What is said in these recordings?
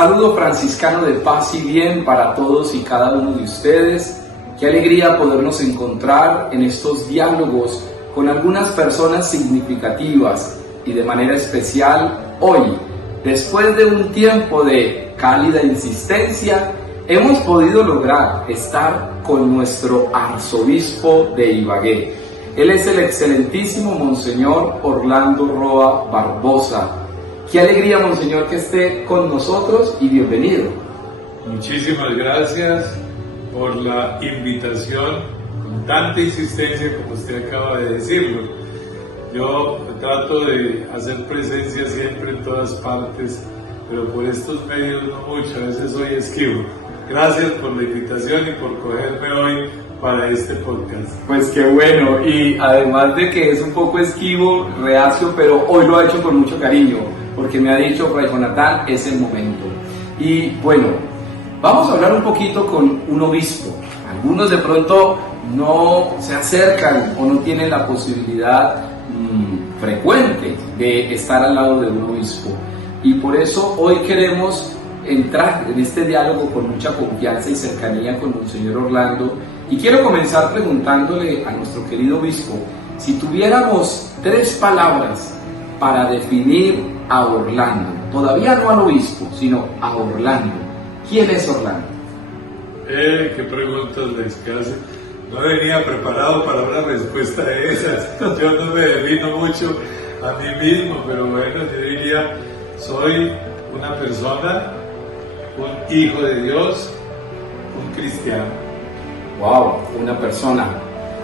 Saludo franciscano de paz y bien para todos y cada uno de ustedes. Qué alegría podernos encontrar en estos diálogos con algunas personas significativas y de manera especial hoy, después de un tiempo de cálida insistencia, hemos podido lograr estar con nuestro arzobispo de Ibagué. Él es el excelentísimo Monseñor Orlando Roa Barbosa. Qué alegría, Monseñor, que esté con nosotros y bienvenido. Muchísimas gracias por la invitación, con tanta insistencia como usted acaba de decirlo. Yo trato de hacer presencia siempre en todas partes, pero por estos medios no mucho, a veces soy esquivo. Gracias por la invitación y por cogerme hoy para este podcast. Pues qué bueno, y además de que es un poco esquivo, reacio, pero hoy lo ha hecho con mucho cariño, porque me ha dicho, Fray Jonatán, es el momento. Y bueno, vamos a hablar un poquito con un obispo. Algunos de pronto no se acercan o no tienen la posibilidad frecuente de estar al lado de un obispo. Y por eso hoy queremos entrar en este diálogo con mucha confianza y cercanía con Monseñor Orlando. Y quiero comenzar preguntándole a nuestro querido obispo, si tuviéramos 3 palabras para definir a Orlando, todavía no al obispo, sino a Orlando, ¿quién es Orlando? Qué preguntas les que hace. No venía preparado para una respuesta de esas. Yo no me defino mucho a mí mismo, pero bueno, yo diría, soy una persona, un hijo de Dios, un cristiano. Wow, una persona.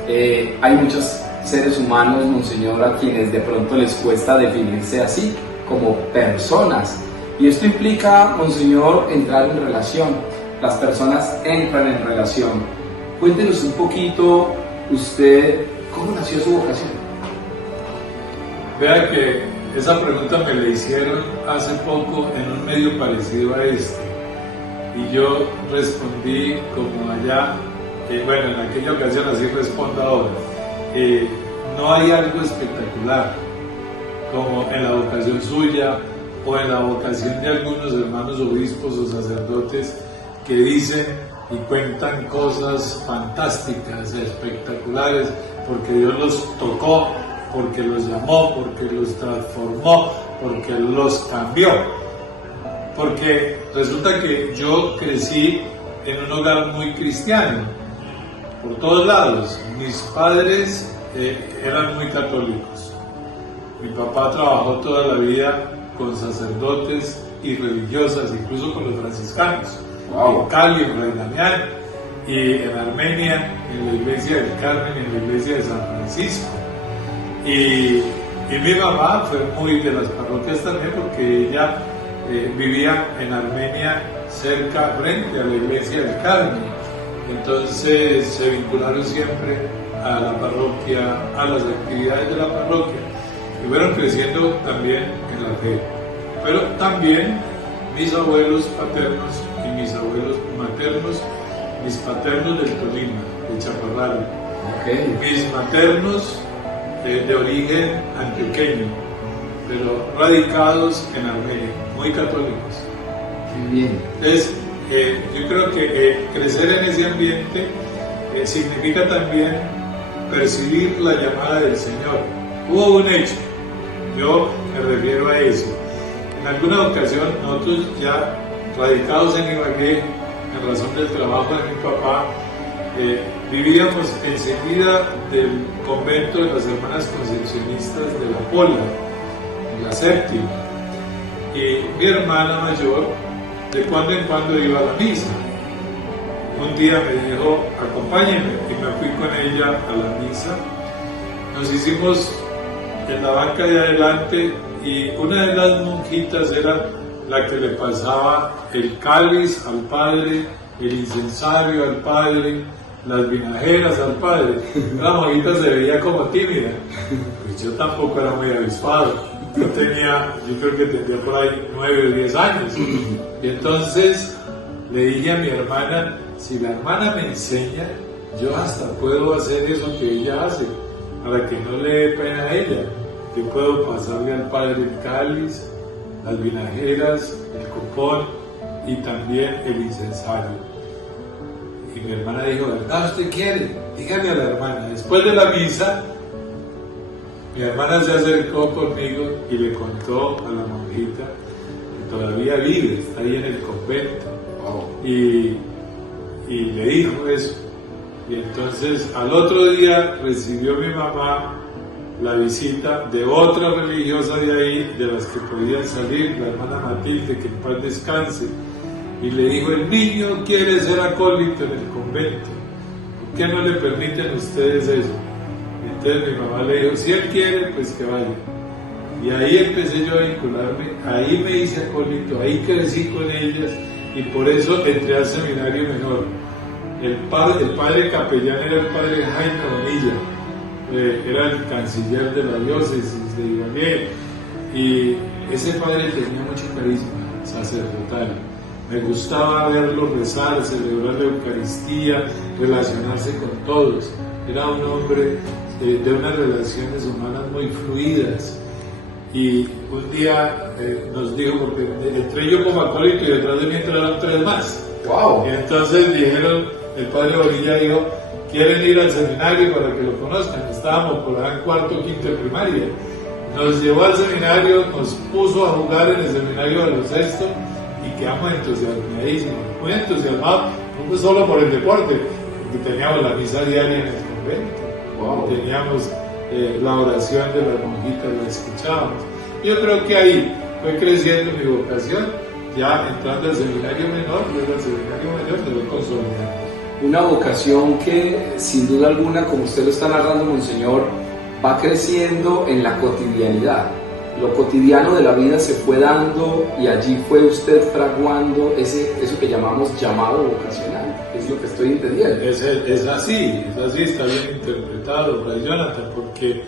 Hay muchos seres humanos, Monseñor, a quienes de pronto les cuesta definirse así, como personas. Y esto implica, Monseñor, entrar en relación. Las personas entran en relación. Cuéntenos un poquito, usted, ¿cómo nació su vocación? Vea que esa pregunta me la hicieron hace poco en un medio parecido a este. Y yo respondí como allá, bueno, en aquella ocasión así respondo ahora. No hay algo espectacular como en la vocación suya o en la vocación de algunos hermanos obispos o sacerdotes que dicen y cuentan cosas fantásticas, espectaculares, porque Dios los tocó, porque los llamó, porque los transformó, porque los cambió. Porque resulta que yo crecí en un hogar muy cristiano, por todos lados. Mis padres eran muy católicos. Mi papá trabajó toda la vida con sacerdotes y religiosas, incluso con los franciscanos. Wow. En Cali, en Fray Damián, y en Armenia, en la iglesia del Carmen, en la iglesia de San Francisco. Y mi mamá fue muy de las parroquias también, porque ella vivía en Armenia, cerca, frente a la iglesia del Carmen. Entonces se vincularon siempre a la parroquia, a las actividades de la parroquia, y fueron creciendo también en la fe. Pero también mis abuelos paternos y mis abuelos maternos, mis paternos del Tolima, de Chaparral, mis maternos de origen antioqueño, pero radicados en Armenia, muy católicos. Qué bien. Entonces, yo creo que crecer en ese ambiente significa también percibir la llamada del Señor. Hubo un hecho, yo me refiero a eso. En alguna ocasión nosotros ya radicados en Ibagué, en razón del trabajo de mi papá, vivíamos enseguida del convento de las hermanas concepcionistas de la Pola, en la séptima. Y mi hermana mayor de cuando en cuando iba a la misa. Un día me dijo, acompáñeme, y me fui con ella a la misa. Nos hicimos en la banca de adelante y una de las monjitas era la que le pasaba el cáliz al padre, el incensario al padre, las vinajeras al padre. La monjita se veía como tímida, pues yo tampoco era muy avispado. Yo creo que tendría por ahí 9 o 10 años. Y entonces le dije a mi hermana, si la hermana me enseña, yo hasta puedo hacer eso que ella hace, para que no le dé pena a ella. Yo puedo pasarle al padre el cáliz, las vinajeras, el copón, y también el incensario. Y mi hermana dijo, ¿verdad usted quiere? Dígale a la hermana. Después de la misa, mi hermana se acercó conmigo y le contó a la monjita que todavía vive, está ahí en el convento. Wow. Y le dijo eso. Y entonces al otro día recibió mi mamá la visita de otra religiosa de ahí, de las que podían salir, la hermana Matilde, que en paz descanse. Y le dijo, el niño quiere ser acólito en el convento. ¿Por qué no le permiten ustedes eso? Entonces mi mamá le dijo, si él quiere, pues que vaya. Y ahí empecé yo a vincularme, ahí me hice acólito, ahí crecí con ellas y por eso entré al seminario menor. El padre capellán era el padre Jaime Bonilla, era el canciller de la diócesis de Ibagué, y ese padre tenía mucho carisma sacerdotal. Me gustaba verlo rezar, celebrar la Eucaristía, relacionarse con todos. Era un hombre de unas relaciones humanas muy fluidas. Y un día nos dijo, porque entré yo como acólito y detrás de mí entraron 3 más. Wow. Y entonces dijeron, el padre Bonilla dijo, ¿quieren ir al seminario para que lo conozcan? Estábamos por ahí en cuarto, quinto de primaria. Nos llevó al seminario, nos puso a jugar en el seminario de los sextos y quedamos entusiasmadísimos, muy entusiasmados, no solo por el deporte, porque teníamos la misa diaria en el convento. Wow. Teníamos la oración de las monjitas, la escuchábamos. Yo creo que ahí fue creciendo mi vocación, ya entrando al seminario menor, luego al seminario mayor se fue consolidando. Una vocación que, sin duda alguna, como usted lo está narrando, Monseñor, va creciendo en la cotidianidad. Lo cotidiano de la vida se fue dando y allí fue usted fraguando eso que llamamos llamado vocacional. Es lo que estoy entendiendo. Es así, está bien interpretado, Fray Jonathan, porque,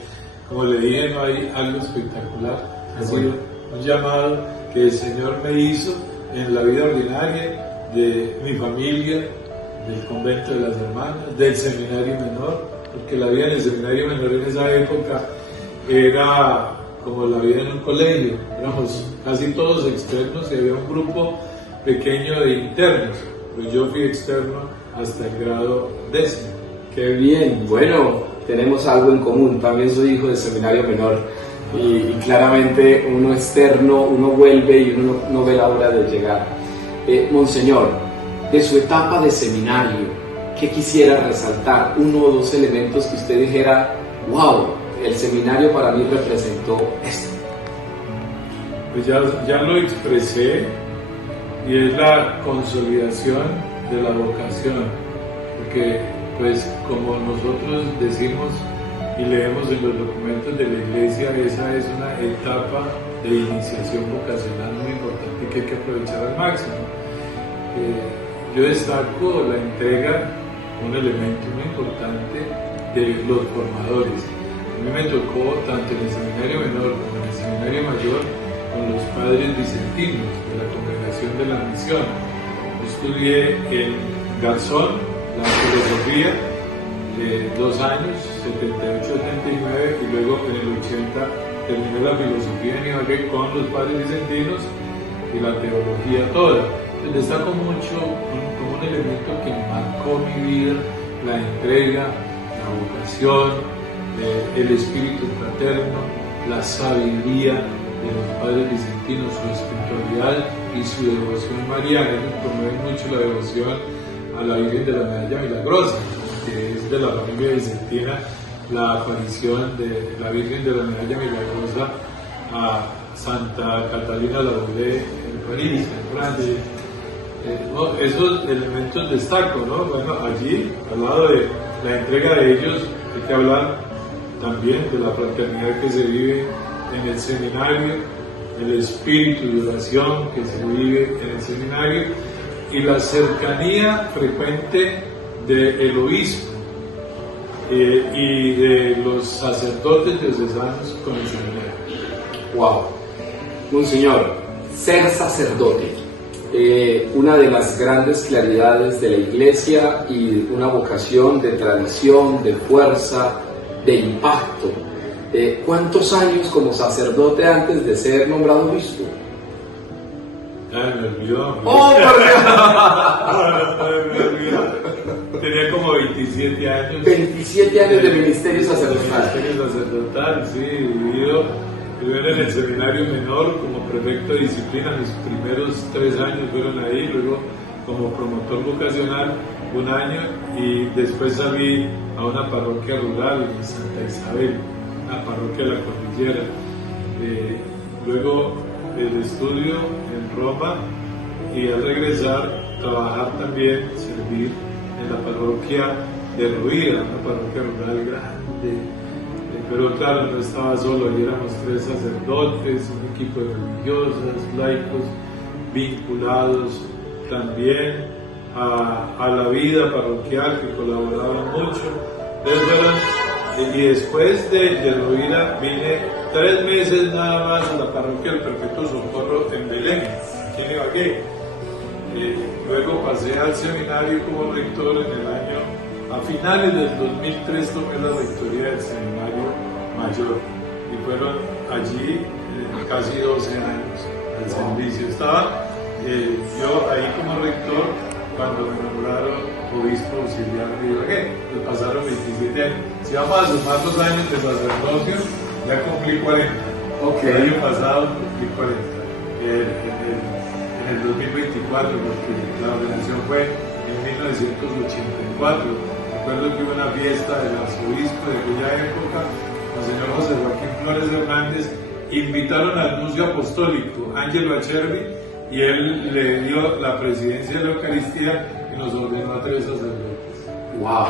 como le dije, no hay algo espectacular. Ha sido un llamado que el Señor me hizo en la vida ordinaria de mi familia, del convento de las hermanas, del seminario menor, porque la vida en el seminario menor en esa época era como la vida en un colegio, éramos casi todos externos y había un grupo pequeño de internos, pues yo fui externo hasta el grado 10º. ¡Qué bien! Bueno, tenemos algo en común, también soy hijo del seminario menor y claramente uno externo, uno vuelve y uno no ve la hora de llegar. Monseñor, de su etapa de seminario, ¿qué quisiera resaltar? 1 o 2 elementos que usted dijera, wow, el seminario para mí representó esto. Pues ya lo expresé, y es la consolidación de la vocación, porque pues como nosotros decimos y leemos en los documentos de la Iglesia, esa es una etapa de iniciación vocacional muy importante que hay que aprovechar al máximo. Yo destaco la entrega, un elemento muy importante de los formadores. A mí me tocó, tanto en el seminario menor como en el seminario mayor, con los padres vicentinos de la Congregación de la Misión. Yo estudié en Garzón, la filosofía, 2 años, 78-79, y luego en el 80 terminé la filosofía en Ibagué con los padres vicentinos y la teología toda. Destaco mucho como un elemento que marcó mi vida, la entrega, la vocación, el espíritu fraterno, la sabiduría de los padres vicentinos, su espiritualidad y su devoción mariana. Ellos promueven mucho la devoción a la Virgen de la Medalla Milagrosa, que es de la familia vicentina la aparición de la Virgen de la Medalla Milagrosa a Santa Catalina Laboulé en París, en Francia. Esos elementos destaco, ¿no? Bueno, allí, al lado de la entrega de ellos, hay que hablar también de la fraternidad que se vive en el seminario, el espíritu de oración que se vive en el seminario y la cercanía frecuente del obispo y de los sacerdotes diocesanos con el seminario. ¡Wow! Monseñor, ser sacerdote, una de las grandes claridades de la Iglesia y una vocación de tradición, de fuerza, de impacto. ¿Cuántos años como sacerdote antes de ser nombrado obispo? Ay, me olvidó. ¡Oh, por Dios! Me olvidó. Tenía como 27 años. 27 años de ministerio sacerdotal. Ministerio sacerdotal, sí, vivido primero en el seminario menor como prefecto de disciplina. Mis primeros 3 años fueron ahí, luego como promotor vocacional 1 año, y después salí a una parroquia rural en Santa Isabel, una parroquia de la Cordillera. Luego el estudio en Roma, y al regresar trabajar también, servir en la parroquia de Rovira, una parroquia rural grande. Pero claro, no estaba solo, allí éramos 3 sacerdotes, un equipo de religiosas, laicos, vinculados también a la vida parroquial, que colaboraban mucho. Y después de Rovira vine 3 meses nada más a la parroquia del Perpetuo Socorro en Belén, aquí en Ibagué. Luego pasé al seminario como rector en el año, a finales del 2003 tomé la rectoría del seminario mayor, y fueron allí casi 12 años al servicio. Estaba yo ahí como rector cuando me nombraron obispo auxiliar de Ibagué. Me pasaron 27 años. Si vamos a sumar los años de sacerdocio, ya cumplí 40. Okay. El año pasado cumplí 40. En el 2024, porque la ordenación fue en 1984. Recuerdo que hubo una fiesta del arzobispo de aquella época, Monseñor José Joaquín Flores Hernández. Invitaron al nuncio apostólico, Ángelo Achervi, y él le dio la presidencia de la Eucaristía y nos ordenó a 3 sacerdotes. ¡Wow!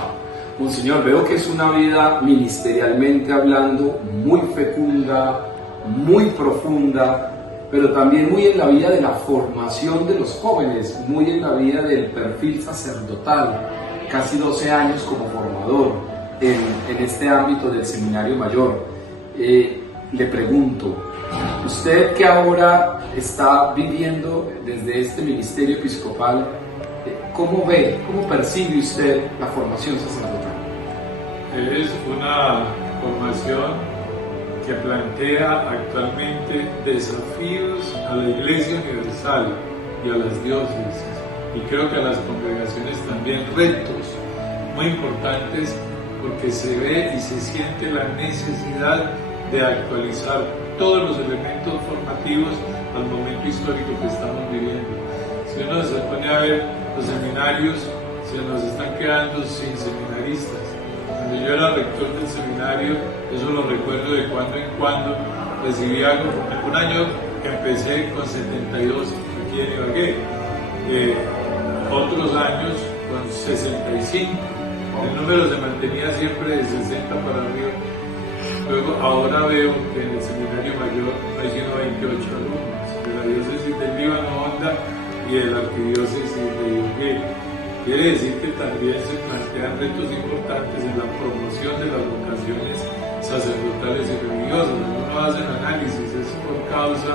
Monseñor, veo que es una vida ministerialmente hablando muy fecunda, muy profunda, pero también muy en la vida de la formación de los jóvenes, muy en la vida del perfil sacerdotal, casi 12 años como formador en este ámbito del seminario mayor. Le pregunto, usted que ahora está viviendo desde este ministerio episcopal, ¿cómo ve, cómo percibe usted la formación sacerdotal? Es una formación que plantea actualmente desafíos a la Iglesia Universal y a las diócesis, y creo que a las congregaciones también retos muy importantes, porque se ve y se siente la necesidad de actualizar todos los elementos formativos al momento histórico que estamos viviendo. Si uno se pone a ver los seminarios, se nos están quedando sin seminaristas. Cuando yo era rector del seminario, eso lo recuerdo de cuando en cuando, recibía algo. Un año empecé con 72 aquí en Ibagué, otros años con 65. El número se mantenía siempre de 60 para arriba. Luego, ahora veo que en el seminario mayor hay 128 alumnos de la diócesis del Líbano Honda y de la arquidiócesis de Ibagué. Quiere decir que también se plantean retos importantes en la promoción de las vocaciones sacerdotales y religiosas. Algunos hacen análisis, es por causa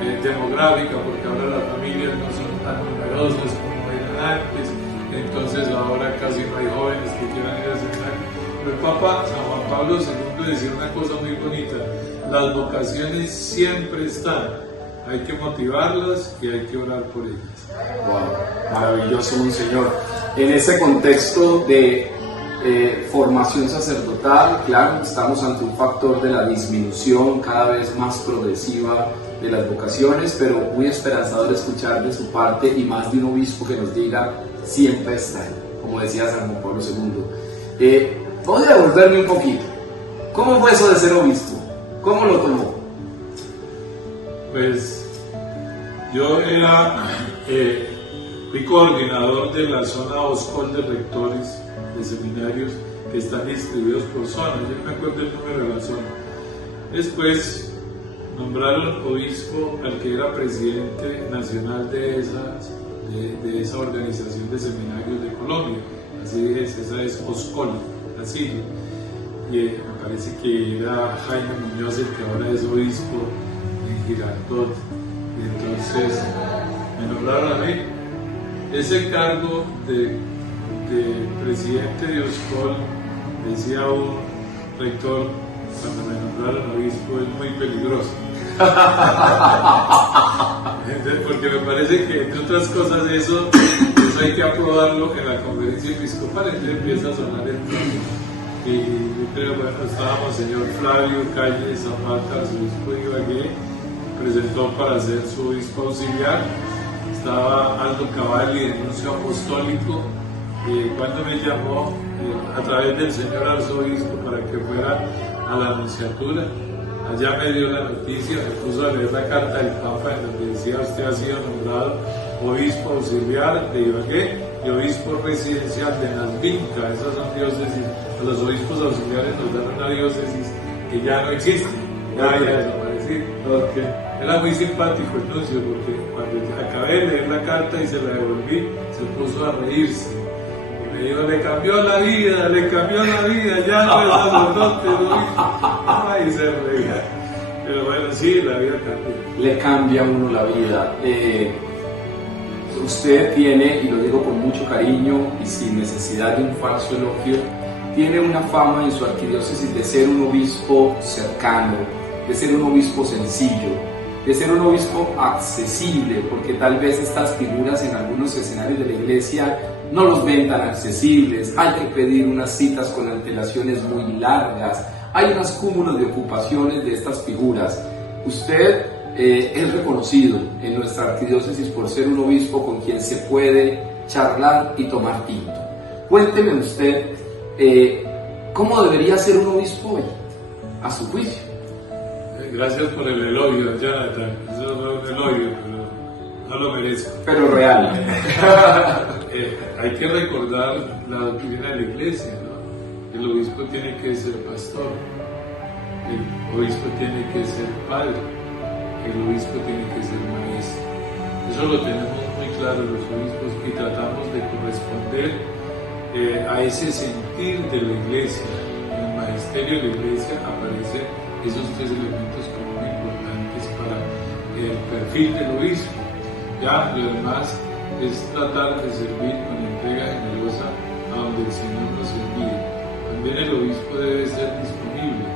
demográfica, porque ahora las familias no son tan numerosas como eran antes, entonces ahora casi no hay jóvenes que quieran ir al seminario. El Papa San Juan Pablo II decía una cosa muy bonita: las vocaciones siempre están, hay que motivarlas y hay que orar por ellas. Wow, maravilloso, Monseñor. En ese contexto de formación sacerdotal, claro, estamos ante un factor de la disminución cada vez más progresiva de las vocaciones, pero muy esperanzador escuchar de su parte, y más de un obispo que nos diga siempre está ahí, como decía San Juan Pablo II. Vamos a devolverme un poquito. ¿Cómo fue eso de ser obispo? ¿Cómo lo tomó? Pues yo fui coordinador de la zona OSCOL de rectores de seminarios que están distribuidos por zona. Yo no me acuerdo el número de la zona. Después nombraron obispo al que era presidente nacional de esa organización de seminarios de Colombia. Así es, esa es OSCOL, así. Y me parece que era Jaime Muñoz, el que ahora es obispo en Girardot. Y entonces me nombraron a mí. Ese cargo de presidente de OSCOL, decía un rector cuando me nombraron obispo, es muy peligroso. Porque porque me parece que, entre otras cosas, eso hay que aprobarlo en la conferencia episcopal, entonces empieza a sonar el tiempo. Y yo creo, bueno, estábamos señor Flavio Calle Zapata, arzobispo de Ibagué, presentó para ser su obispo auxiliar. Estaba Aldo Cavalli, de nuncio apostólico, cuando me llamó a través del señor arzobispo para que fuera a la anunciatura. Allá me dio la noticia, me puso a leer la carta del Papa en donde decía: usted ha sido nombrado obispo auxiliar de Ibagué y obispo residencial de Nasvinca. Esas son diócesis. A los obispos auxiliares nos dan una diócesis que ya no existe, ya había desaparecido. Era muy simpático el nuncio, porque cuando acabé de leer la carta y se la devolví, se puso a reírse. Y me dijo: le cambió la vida, ya no es sacerdote, ¿no? Ay, se reía. Pero bueno, sí, la vida cambia. Le cambia a uno la vida. Usted tiene, y lo digo con mucho cariño y sin necesidad de un falso elogio, tiene una fama en su arquidiócesis de ser un obispo cercano, de ser un obispo sencillo, de ser un obispo accesible, porque tal vez estas figuras en algunos escenarios de la iglesia no los ven tan accesibles. Hay que pedir unas citas con antelaciones muy largas, hay unos cúmulos de ocupaciones de estas figuras. Usted es reconocido en nuestra arquidiócesis por ser un obispo con quien se puede charlar y tomar tinto. Cuénteme usted, ¿cómo debería ser un obispo hoy, a su juicio? Gracias por el elogio, Jonathan. Eso no es un elogio, pero no lo merezco. Pero real. Hay que recordar la doctrina de la iglesia, ¿no? El obispo tiene que ser pastor, el obispo tiene que ser padre, el obispo tiene que ser maestro. Eso lo tenemos muy claro los obispos y tratamos de corresponder a ese sentir de la iglesia. En el magisterio de la iglesia aparecen esos tres elementos como muy importantes para el perfil del obispo. Ya lo demás es tratar de servir con entrega generosa a donde el Señor nos envíe. También el obispo debe ser disponible.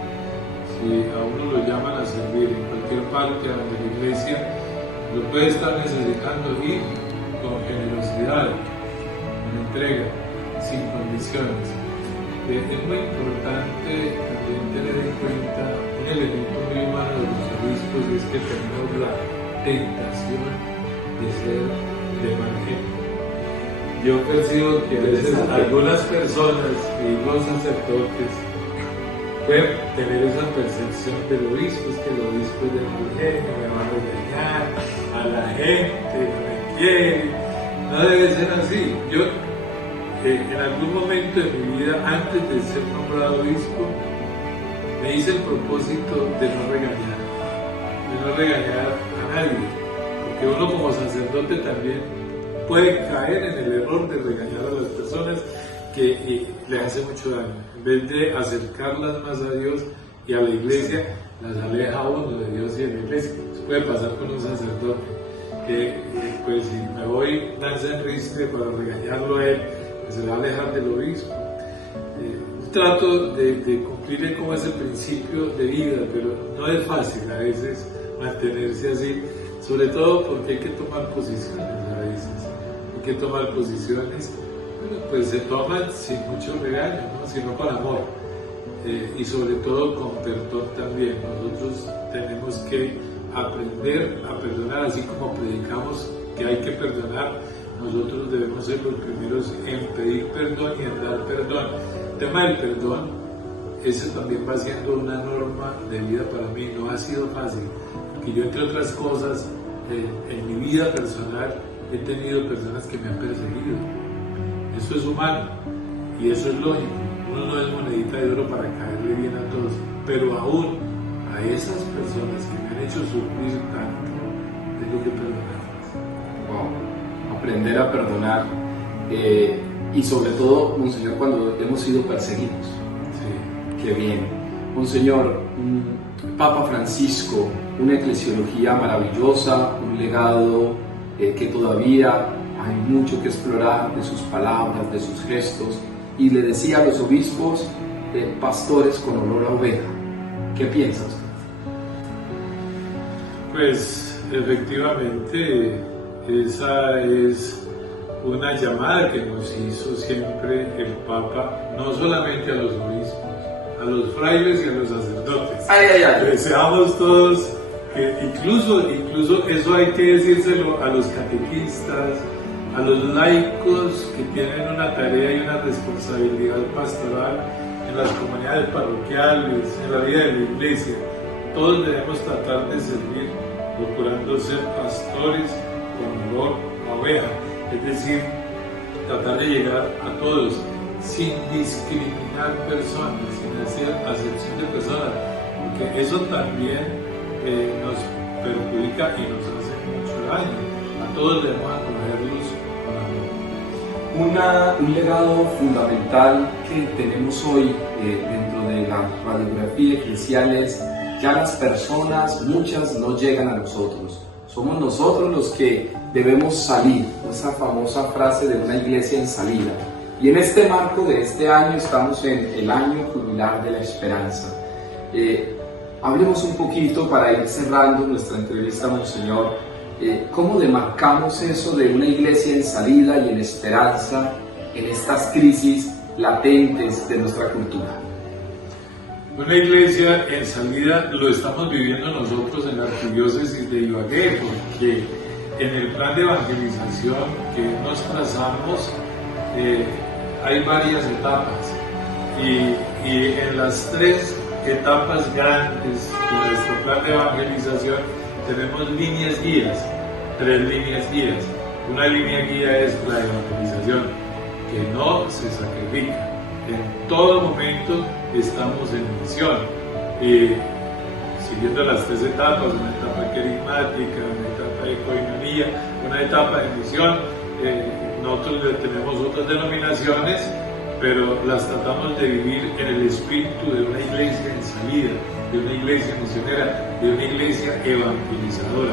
Si a uno lo llaman a servir en cualquier parte a donde la iglesia lo puede estar necesitando, ir con generosidad, con entrega, sin condiciones. Es muy importante también tener en cuenta un elemento muy humano de los obispos, y es que tenemos la tentación de ser de mal ejemplo. Yo percibo que a veces algunas personas y los sacerdotes pueden tener esa percepción del obispo, es que el obispo es de mal genio, me va a regañar, a la gente no me quiere. No debe ser así. Yo en algún momento de mi vida, antes de ser nombrado obispo, me hice el propósito de no regañar a nadie, porque uno como sacerdote también puede caer en el error de regañar a las personas que le hace mucho daño. En vez de acercarlas más a Dios y a la iglesia, las aleja a uno de Dios y de la iglesia. Eso puede pasar con un sacerdote, que pues si me voy danza en ristre para regañarlo a él, pues se va a alejar del obispo. Trato de cumplir como ese principio de vida, pero no es fácil a veces mantenerse así, sobre todo porque hay que tomar posiciones a veces. Hay que tomar posiciones, bueno, pues se toman sin mucho regaño, ¿no? Sino con amor, y sobre todo con perdón también. Nosotros tenemos que aprender a perdonar, así como predicamos que hay que perdonar. Nosotros debemos ser los primeros en pedir perdón y en dar perdón. El tema del perdón, eso también va siendo una norma de vida para mí. No ha sido fácil, porque yo, entre otras cosas, en mi vida personal he tenido personas que me han perseguido. Eso es humano y eso es lógico. Uno no es monedita de oro para caerle bien a todos, pero aún a esas personas que me han hecho sufrir tanto, tengo que perdonarlas. Wow. Aprender a perdonar, y sobre todo, Monseñor, cuando hemos sido perseguidos. Sí. Qué bien. Monseñor, Papa Francisco, una eclesiología maravillosa, un legado que todavía hay mucho que explorar de sus palabras, de sus gestos, y le decía a los obispos, pastores con olor a oveja. ¿Qué piensa usted? Pues efectivamente Esa es una llamada que nos hizo siempre el Papa, no solamente a los obispos, a los frailes y a los sacerdotes. Deseamos todos que incluso eso hay que decírselo a los catequistas, a los laicos que tienen una tarea y una responsabilidad pastoral en las comunidades parroquiales, en la vida de la iglesia. Todos debemos tratar de servir, procurando ser pastores con olor a oveja, es decir, tratar de llegar a todos sin discriminar personas, sin hacer acepción de personas, porque eso también nos perjudica y nos hace mucho daño. A todos debemos acogerlos con amor. Un legado fundamental que tenemos hoy dentro de la radiografía eclesial es: ya las personas, muchas, no llegan a nosotros. Somos nosotros los que debemos salir, esa famosa frase de una iglesia en salida. Y en este marco de este año estamos en el año jubilar de la esperanza. Hablemos un poquito para ir cerrando nuestra entrevista, Monseñor. ¿Cómo demarcamos eso de una iglesia en salida y en esperanza en estas crisis latentes de nuestra cultura? Una iglesia en salida lo estamos viviendo nosotros en la arquidiócesis de Ibagué, porque en el plan de evangelización que nos trazamos hay varias etapas y en las tres etapas grandes de nuestro plan de evangelización tenemos líneas guías, 3 líneas guías. Una línea guía es la evangelización, que no se sacrifica. En todo momento estamos en misión, siguiendo las 3 etapas: una etapa querigmática, una etapa de coinonía, una etapa de misión. Nosotros tenemos otras denominaciones, pero las tratamos de vivir en el espíritu de una iglesia en salida, de una iglesia misionera, de una iglesia evangelizadora.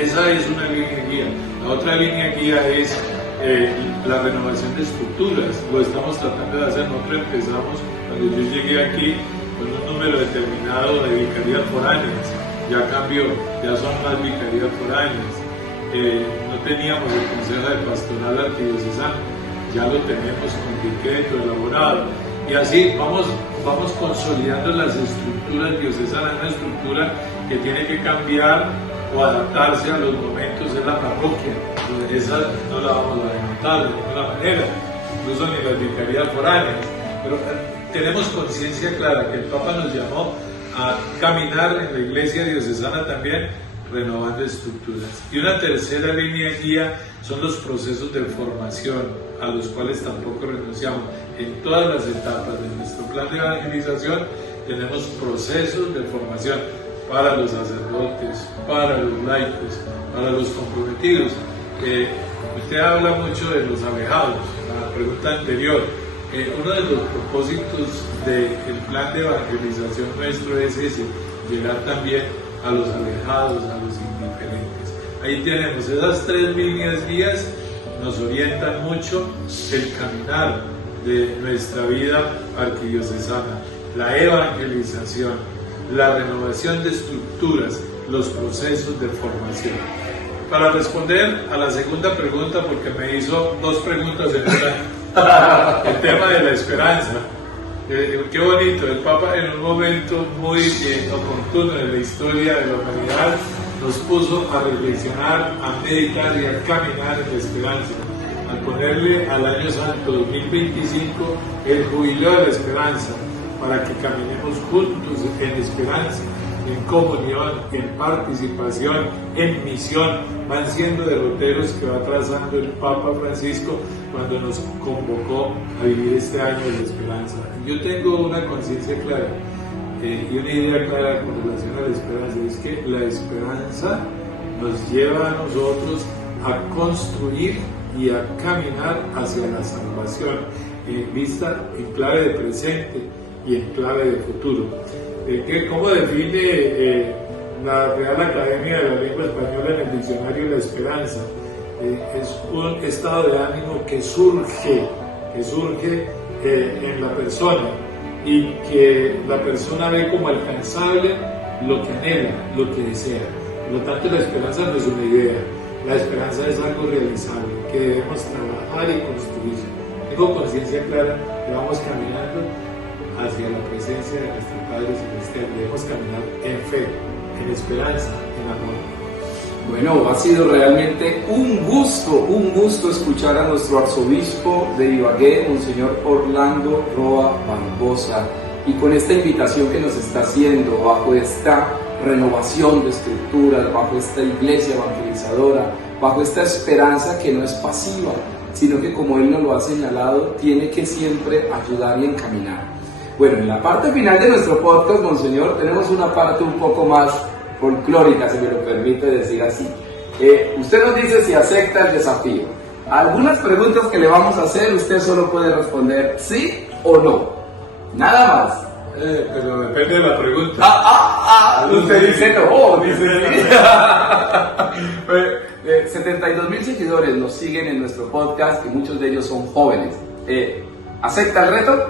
Esa es una línea guía. La otra línea guía es la renovación de estructuras. Lo estamos tratando de hacer. Nosotros empezamos, cuando yo llegué aquí, con un número determinado de vicarías foráneas. Ya cambió, ya son más vicarías foráneas. No teníamos el Consejo de Pastoral Arquidiocesano, ya lo tenemos con decreto elaborado. Y así vamos consolidando las estructuras diocesanas, una estructura que tiene que cambiar o adaptarse a los momentos de la parroquia. Esa no la vamos a levantar de ninguna manera, incluso ni las vicarías foráneas. Pero tenemos conciencia clara que el Papa nos llamó a caminar en la iglesia diocesana también, renovando estructuras. Y una tercera línea guía son los procesos de formación, a los cuales tampoco renunciamos. En todas las etapas de nuestro plan de evangelización tenemos procesos de formación para los sacerdotes, para los laicos, para los comprometidos. Usted habla mucho de los alejados, la pregunta anterior. Uno de los propósitos del plan de evangelización nuestro es ese: llegar también a los alejados, a los indiferentes. Ahí tenemos esas 3 líneas guías, nos orientan mucho el caminar de nuestra vida arquidiocesana: la evangelización, la renovación de estructuras, los procesos de formación. Para responder a la segunda pregunta, porque me hizo 2 preguntas en una, el tema de la esperanza. Qué bonito, el Papa en un momento muy oportuno en la historia de la humanidad nos puso a reflexionar, a meditar y a caminar en la esperanza, al ponerle al año santo 2025 el jubileo de la esperanza, para que caminemos juntos en esperanza, en comunión, en participación, en misión. Van siendo derroteros que va trazando el Papa Francisco cuando nos convocó a vivir este año de la esperanza. Yo tengo una conciencia clara y una idea clara con relación a la esperanza: es que la esperanza nos lleva a nosotros a construir y a caminar hacia la salvación, vista en clave de presente y en clave de futuro. ¿Cómo define la Real Academia de la Lengua Española en el diccionario la esperanza? Es un estado de ánimo que surge en la persona y que la persona ve como alcanzable lo que anhela, lo que desea. Por lo tanto, la esperanza no es una idea, La esperanza es algo realizable, que debemos trabajar y construir. Tengo conciencia clara que vamos caminando hacia la presencia de nuestro Padre Celestial. Debemos caminar en fe, en esperanza, en amor. Bueno, ha sido realmente un gusto escuchar a nuestro arzobispo de Ibagué, Monseñor Orlando Roa Barbosa, y con esta invitación que nos está haciendo bajo esta renovación de escrituras, bajo esta iglesia evangelizadora, bajo esta esperanza que no es pasiva, sino que, como él nos lo ha señalado, tiene que siempre ayudar y encaminar. Bueno, en la parte final de nuestro podcast, Monseñor, tenemos una parte un poco más folclórica, si me lo permite decir así. Usted nos dice si acepta el desafío. Algunas preguntas que le vamos a hacer, usted solo puede responder sí o no. Nada más. Pero depende de la pregunta. Usted dice no, dice sí. 72,000 seguidores nos siguen en nuestro podcast y muchos de ellos son jóvenes. ¿Acepta el reto?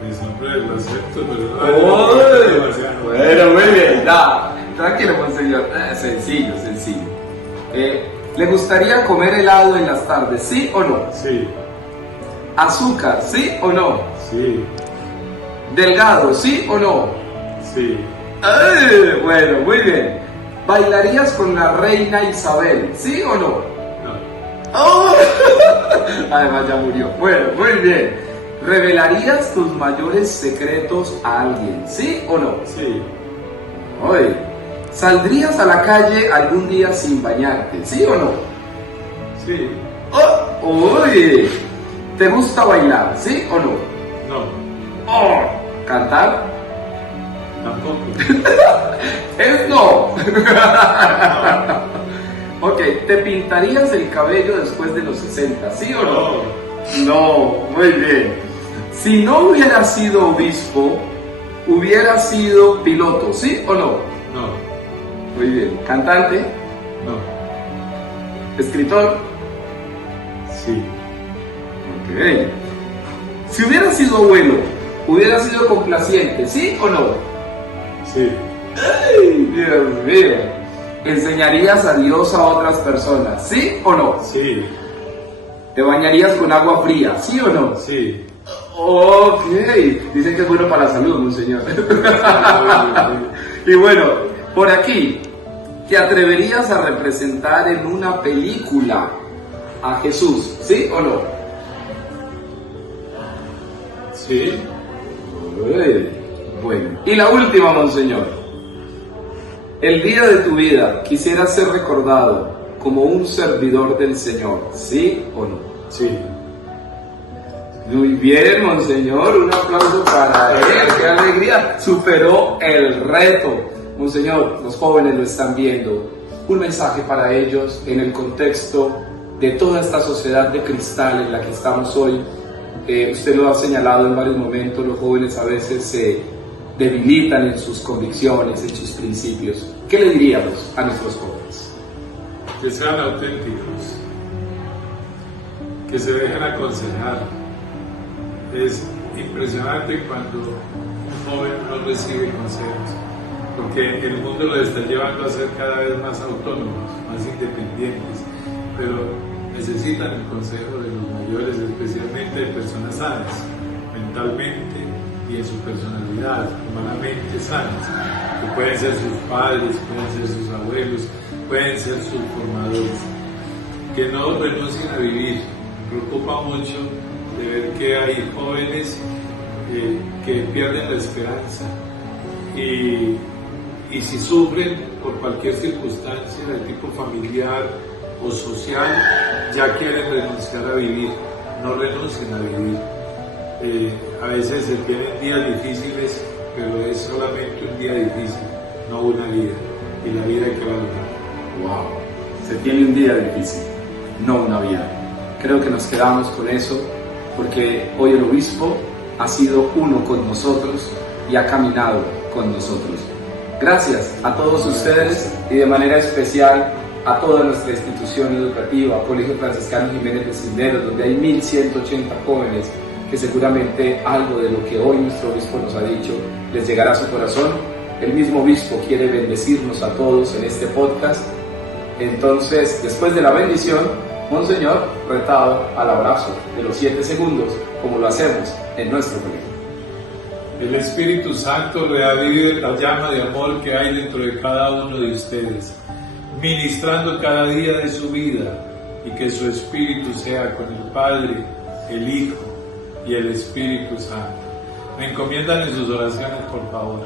Pues hombre, lo acepto, pero bueno, muy bien, tranquilo, monseñor. Sencillo. ¿Le gustaría comer helado en las tardes, sí o no? Sí. ¿Azúcar, sí o no? Sí. ¿Delgado, sí o no? Sí. Bueno, muy bien. ¿Bailarías con la reina Isabel, sí o no? No. Oh. Además ya murió. Bueno, muy bien. ¿Revelarías tus mayores secretos a alguien, sí o no? Sí. Oye, ¿saldrías a la calle algún día sin bañarte, sí o no? Sí. Oye, ¿te gusta bailar, sí o no? No. ¿Cantar? Tampoco. Es no. Ok, ¿te pintarías el cabello después de los 60, sí o no? No, muy bien. Si no hubiera sido obispo, hubiera sido piloto, ¿sí o no? No. Muy bien. ¿Cantante? No. ¿Escritor? Sí. Ok. Si hubiera sido abuelo, hubiera sido complaciente, ¿sí o no? Sí. ¡Ay, Dios mío! ¿Enseñarías a Dios a otras personas, sí o no? Sí. ¿Te bañarías con agua fría, sí o no? Sí. Ok, dicen que es bueno para la salud, monseñor. Y bueno, por aquí, ¿te atreverías a representar en una película a Jesús, sí o no? Sí. Bueno, y la última, monseñor. El día de tu vida quisieras ser recordado como un servidor del Señor, ¿sí o no? Sí. Muy bien, monseñor, un aplauso para él, qué alegría, superó el reto. Monseñor, los jóvenes lo están viendo, un mensaje para ellos en el contexto de toda esta sociedad de cristal en la que estamos hoy. Usted lo ha señalado en varios momentos, los jóvenes a veces se debilitan en sus convicciones, en sus principios. ¿Qué le diríamos a nuestros jóvenes? Que sean auténticos, que se dejen aconsejar. Es impresionante cuando un joven no recibe consejos, porque el mundo los está llevando a ser cada vez más autónomos, más independientes, pero necesitan el consejo de los mayores, especialmente de personas sanas, mentalmente y en su personalidad, humanamente sanas, que pueden ser sus padres, pueden ser sus abuelos, pueden ser sus formadores, que no renuncien a vivir. Me preocupa mucho de ver que hay jóvenes que pierden la esperanza y si sufren por cualquier circunstancia de tipo familiar o social, ya quieren renunciar a vivir. No renuncien a vivir. A veces se tienen días difíciles, pero es solamente un día difícil, no una vida, y la vida hay que valorar. Wow, se tiene un día difícil, no una vida. Creo que nos quedamos con eso, porque hoy el obispo ha sido uno con nosotros y ha caminado con nosotros. Gracias a todos ustedes y de manera especial a toda nuestra institución educativa, Colegio Franciscano Jiménez de Cisneros, donde hay 1,180 jóvenes que seguramente algo de lo que hoy nuestro obispo nos ha dicho les llegará a su corazón. El mismo obispo quiere bendecirnos a todos en este podcast Entonces, después de la bendición, Monseñor, retado al abrazo de los 7 segundos, como lo hacemos en nuestro colegio. El Espíritu Santo reavive la llama de amor que hay dentro de cada uno de ustedes, ministrando cada día de su vida, y que su Espíritu sea con el Padre, el Hijo y el Espíritu Santo. Me encomiendan en sus oraciones, por favor.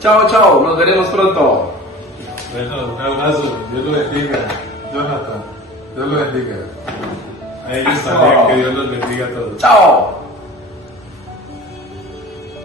Chao, chao, nos veremos pronto. Bueno, un abrazo, Dios lo bendiga. Jonathan, Dios lo bendiga. A ellos también, que Dios los bendiga a todos. Chao.